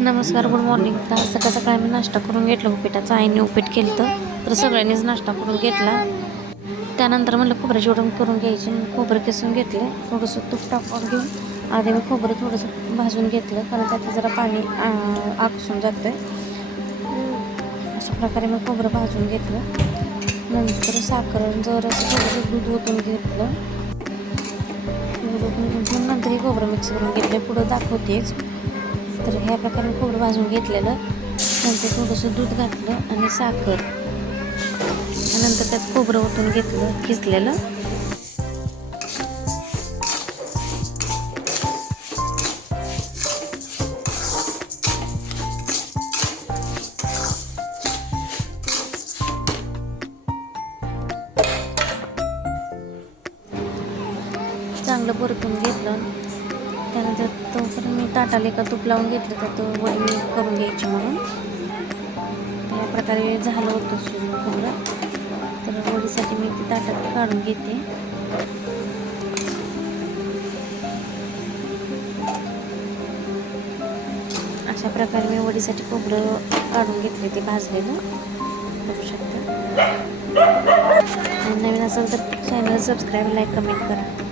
नमस्कार, good morning. तर सकाळ सकाळी मी नाश्ता करून घेतला उपीटाचा. आईने उपीट केलं तर सगळ्यांनीच नाश्ता करून घेतला. त्यानंतर म्हणलं खोबऱ्याची वडण करून घ्यायची. खोबरं किसून घेतलं, थोडंसं तूप टाकून घेऊन आधी मी खोबरं थोडंसं भाजून घेतलं, कारण त्यात जरा पाणी आकसून जातं आहे. अशा प्रकारे मी खोबरं भाजून घेतलं. नंतर साखर जरासं थोडंसं दूध ओतून घेतलं. दूध ओतून घेऊन नंतर हे खोबरं मिक्स करून घेतलं. पुढं दाखवतेच. तर ह्या प्रकारे खोबरं भाजून घेतलेलं. नंतर थोडंसं दूध घातलं आणि साखर, नंतर त्यात खोबरं ओतून घेतलं किसलेलं. चांगलं परतून घेतलं. त्यानंतर तोपर्यंत मी ताटाला एका तूप लावून घेतलं, तर तो वडी करून घ्यायची म्हणून. त्या प्रकारे झालं होतं शिजून खोबरं. तर वडीसाठी मी ती ताटात काढून घेते. अशा प्रकारे मी वडीसाठी खोबरं काढून घेतले, ते भाजलेलं बघू शकता. नवीन असेल तर चॅनल सबस्क्राईब, लाईक, कमेंट करा.